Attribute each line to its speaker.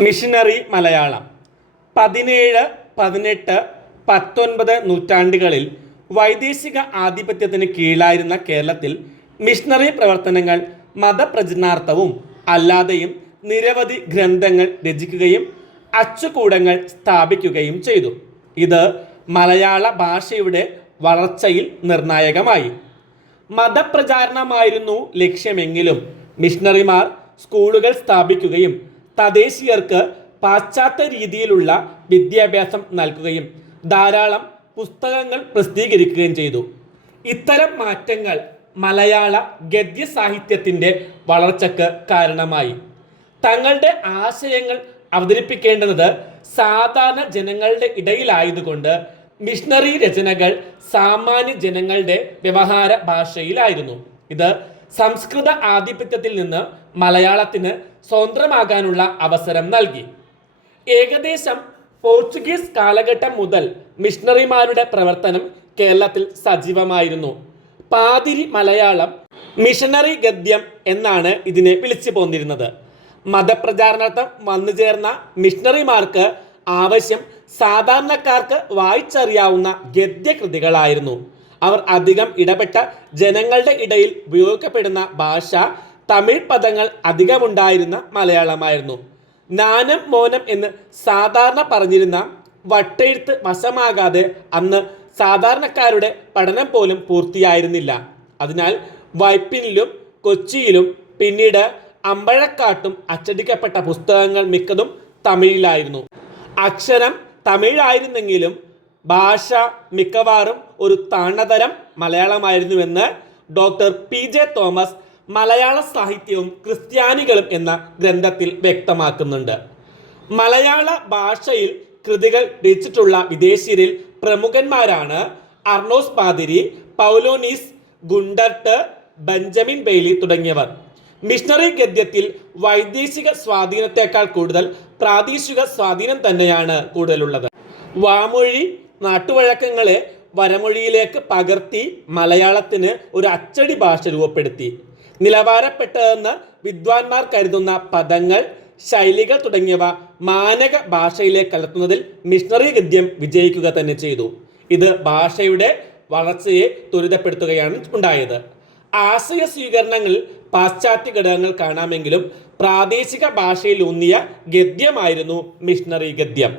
Speaker 1: Missionary Malayalam. പതിനേഴ് പതിനെട്ട് പത്തൊൻപത് നൂറ്റാണ്ടുകളിൽ വൈദേശിക ആധിപത്യത്തിന് കീഴിലായിരുന്ന കേരളത്തിൽ മിഷണറി പ്രവർത്തനങ്ങൾ മതപ്രചരണാർത്ഥവും അല്ലാതെയും നിരവധി ഗ്രന്ഥങ്ങൾ രചിക്കുകയും അച്ചുകൂടങ്ങൾ സ്ഥാപിക്കുകയും ചെയ്തു. ഇത് മലയാള ഭാഷയുടെ വളർച്ചയിൽ നിർണായകമായി. മതപ്രചാരണമായിരുന്നു ലക്ഷ്യമെങ്കിലും മിഷണറിമാർ സ്കൂളുകൾ സ്ഥാപിക്കുകയും തദ്ദേശീയർക്ക് പാശ്ചാത്യ രീതിയിലുള്ള വിദ്യാഭ്യാസം നൽകുകയും ധാരാളം പുസ്തകങ്ങൾ പ്രസിദ്ധീകരിക്കുകയും ചെയ്തു. ഇത്തരം മാറ്റങ്ങൾ മലയാള ഗദ്യ സാഹിത്യത്തിന്റെ വളർച്ചയ്ക്ക് കാരണമായി. തങ്ങളുടെ ആശയങ്ങൾ അവതരിപ്പിക്കേണ്ടത് സാധാരണ ജനങ്ങളുടെ ഇടയിലായതുകൊണ്ട് മിഷണറി രചനകൾ സാമാന്യ ജനങ്ങളുടെ വ്യവഹാര ഭാഷയിലായിരുന്നു. ഇത് സംസ്കൃത ആധിപത്യത്തിൽ നിന്ന് മലയാളത്തിന് സ്വതന്ത്രമാകാനുള്ള അവസരം നൽകി. ഏകദേശം പോർച്ചുഗീസ് കാലഘട്ടം മുതൽ മിഷണറിമാരുടെ പ്രവർത്തനം കേരളത്തിൽ സജീവമായിരുന്നു. പാതിരി മലയാളം മിഷണറി ഗദ്യം എന്നാണ് ഇതിനെ വിളിച്ചു പോന്നിരുന്നത്. മതപ്രചാരണാർത്ഥം വന്നു ചേർന്ന മിഷണറിമാർക്ക് ആവശ്യം സാധാരണക്കാർക്ക് വായിച്ചറിയാവുന്ന ഗദ്യകൃതികളായിരുന്നു. അവർ അധികം ഇടപെട്ട ജനങ്ങളുടെ ഇടയിൽ ഉപയോഗിക്കപ്പെടുന്ന ഭാഷ തമിഴ് പദങ്ങൾ അധികമുണ്ടായിരുന്ന മലയാളമായിരുന്നു. നാനം മോനം എന്ന് സാധാരണ പറഞ്ഞിരുന്ന വട്ടെഴുത്ത് വശമാകാതെ അന്ന് സാധാരണക്കാരുടെ പഠനം പോലും പൂർത്തിയായിരുന്നില്ല. അതിനാൽ വൈപ്പിനിലും കൊച്ചിയിലും പിന്നീട് അമ്പഴക്കാട്ടും അച്ചടിക്കപ്പെട്ട പുസ്തകങ്ങൾ മിക്കതും തമിഴിലായിരുന്നു. അക്ഷരം തമിഴായിരുന്നെങ്കിലും ഭാഷ മിക്കവാറും ഒരു താണതരം മലയാളമായിരുന്നുവെന്ന് ഡോക്ടർ പി ജെ തോമസ് മലയാള സാഹിത്യവും ക്രിസ്ത്യാനികളും എന്ന ഗ്രന്ഥത്തിൽ വ്യക്തമാക്കുന്നുണ്ട്. മലയാള ഭാഷയിൽ കൃതികൾ രചിച്ചിട്ടുള്ള വിദേശീയരിൽ പ്രമുഖന്മാരാണ് അർണോസ് പാതിരി പൗലോനീസ് ഗുണ്ടർട്ട് ബെഞ്ചമിൻ ബെയ്ലി തുടങ്ങിയവർ. മിഷണറി ഗദ്യത്തിൽ വൈദേശിക സ്വാധീനത്തെക്കാൾ കൂടുതൽ പ്രാദേശിക സ്വാധീനം തന്നെയാണ് കൂടുതലുള്ളത്. വാമൊഴി നാട്ടുവഴക്കങ്ങളെ വരമൊഴിയിലേക്ക് പകർത്തി മലയാളത്തിന് ഒരു അച്ചടി ഭാഷ രൂപപ്പെടുത്തി. നിലവാരപ്പെട്ടതെന്ന് വിദ്വാൻമാർ കരുതുന്ന പദങ്ങൾ ശൈലികൾ തുടങ്ങിയവ മാനക ഭാഷയിലേക്ക് കലർത്തുന്നതിൽ മിഷണറി ഗദ്യം വിജയിക്കുക തന്നെ ചെയ്തു. ഇത് ഭാഷയുടെ വളർച്ചയെ ത്വരിതപ്പെടുത്തുകയാണ് ഉണ്ടായത്. ആശയ സ്വീകരണങ്ങളിൽ പാശ്ചാത്യ ഘടകങ്ങൾ കാണാമെങ്കിലും പ്രാദേശിക ഭാഷയിൽ ഊന്നിയ ഗദ്യമായിരുന്നു മിഷണറി ഗദ്യം.